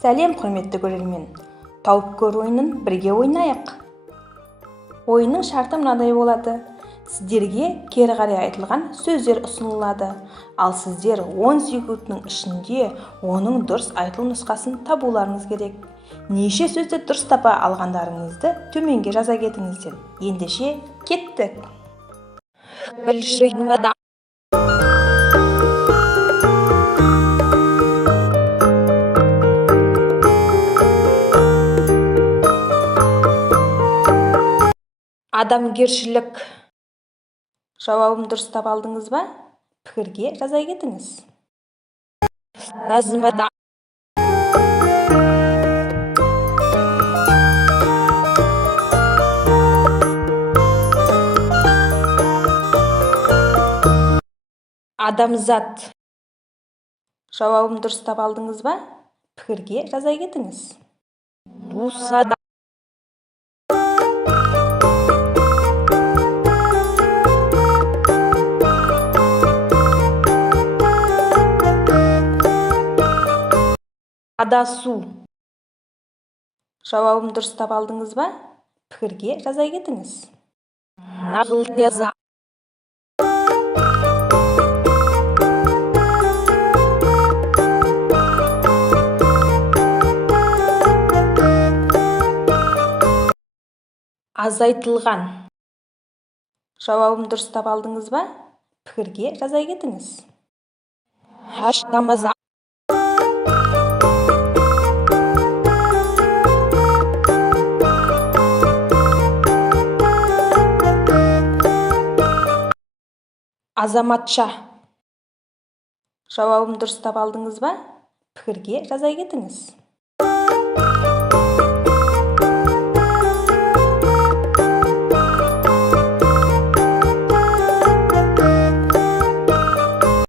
Сәлем, құрметті көрермен. Тауып көр ойынын бірге ойнайық. Ойынның шарты мынадай болады. Сіздерге кері қарай айтылған сөздер ұсынылады. Ал сіздер 10 секундтың ішінде оның дұрыс айтылу нұсқасын табуларыңыз керек. Неше сөзді дұрыс тапа алғандарыңызды төменге жаза кетіңіздер. Ендеше кеттік. Адамгершілік. Жауабын дұрыс таба алдыңыз ба? Пікірге жаза кетіңіз. Адамзат. Жауабын дұрыс таба алдыңыз ба? Пікірге жаза кетіңіз. Адасу. Жауабын дұрыс таба алдыңыз ба? Пікірге жаза кетіңіз. Азайтылған. Жауабын дұрыс таба алдыңыз ба? Пікірге жаза кетіңіз. Азаматша. Жауабын дұрыс таба алдыңыз ба? Пікірге жаза кетіңіз.